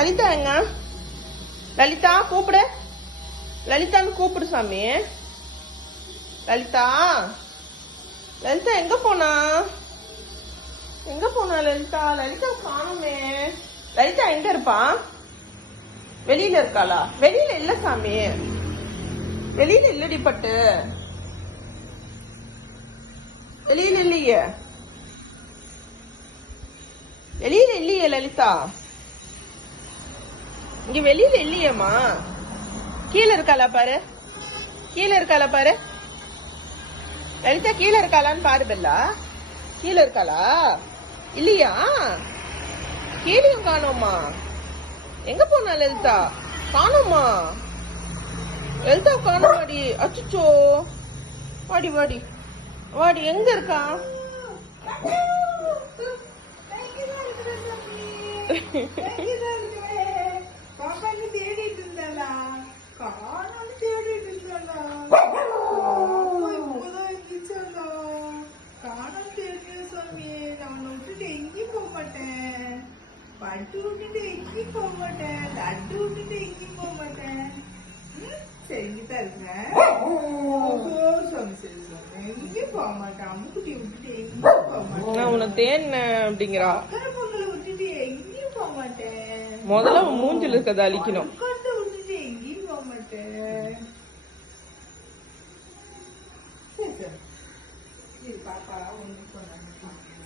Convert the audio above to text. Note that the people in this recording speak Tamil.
லலிதா எங்க? லலிதா கூப்பிடு. லலிதான்னு கூப்பிடு சாமி. லலிதா லலிதா எங்க போனா? எங்க போனா லலிதா? லலிதா காணுமே. லலிதா எங்க இருப்பா? வெளியில இருக்காளா? வெளியில இல்ல சாமி, வெளியில இல்லடி பட்டு, வெளியில இல்லையே, வெளியில இல்லையே லலிதா, இங்க வெளியில இல்லையேம்மா. கீழே இருக்காளா பாரு, கீழே இருக்காளா பாரு. லலிதா கீழே இருக்காளான்னு பாரு. பெல்லா கீழே இருக்காளா? இல்லையா? கீழையும் காணோமா? எங்க போனா லலிதா? காணோமா? லலிதா காணோமாடி. அச்சோ, வாடி வாடி வாடி. எங்க இருக்கா? பட்டு விட்டுட்டு எங்கேயும் போக மாட்டேன், லட்டு விட்டுட்டு எங்கேயும் போக மாட்டேன். செஞ்சுதான் இருக்கேன். எங்கேயும் போக மாட்டேன். அம்முக்குட்டி விட்டுட்டு எங்கேயும் போக மாட்டேன். உன தேன் அப்படிங்கிறா. பொங்கலை விட்டுட்டு எங்கேயும் போக மாட்டேன். முதல்ல மூஞ்சில் இருக்கிறத அழிக்கணும்.